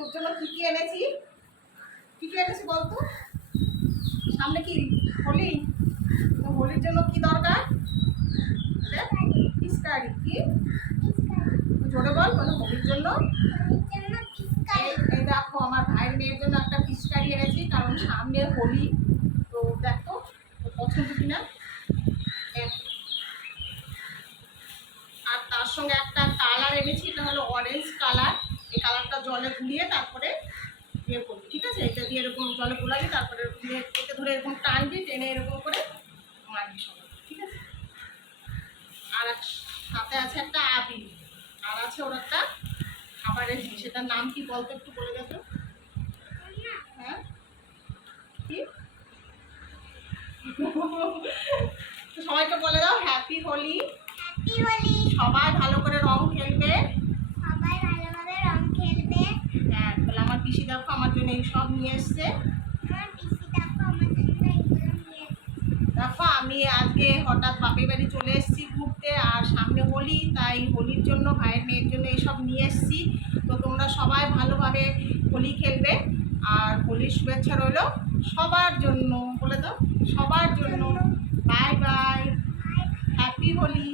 তোর জন্য কি কি এনেছি, কি কি এনেছি বলতো? সামনে কি হোলি, তো হোলির জন্য কি দরকার? পিচকারি। কি জোরে বল, মানে হোলির জন্য এই দেখো আমার ভাইয়ের মেয়ের জন্য একটা পিচকারি এনেছি, কারণ সামনে হোলি। তো দেখো পছন্দ কিনা। আর তার সঙ্গে একটা কালার এনেছি, এটা হলো অরেঞ্জ কালার। এই কালারটা জলে গুলিয়ে তারপরে ইয়ে করবি, ঠিক আছে? এটা দিয়ে এরকম জলে গুলাবি, তারপরে এতে ধরে এরকম টানবি, টেনে এরকম করে মারবি সবাই, ঠিক আছে? আর সাথে আছে একটা আবির, আর আছে ওর একটা খাবারের জিনিস, সেটার নাম কি বলতো, একটু বলে দেখো। হ্যাঁ কি? তো সবাইকে বলে দাও হ্যাপি হোলি। হ্যাপি হোলি। সবাই ভালো করে রং খেলবে, সবাই ভালোভাবে রং খেলবে। হ্যাঁ, তাহলে আমার পিসি দেখো আমার জন্য এই সব নিয়ে এসছে। আমার পিসি দেখো আমার জন্য এগুলো নিয়ে দেখো আমি আজকে হঠাৎ বাপের বাড়ি চলে এসেছি ঘুরতে, আর সামনে হোলি, তাই হোলির জন্য ভাইয়ের মেয়ের জন্য এইসব নিয়ে এসেছি। তো তোমরা সবাই ভালোভাবে হোলি খেলবে, আর হোলির শুভেচ্ছা রইল সবার জন্য। বলে দাও সবার জন্য। Bye bye, happy Holi.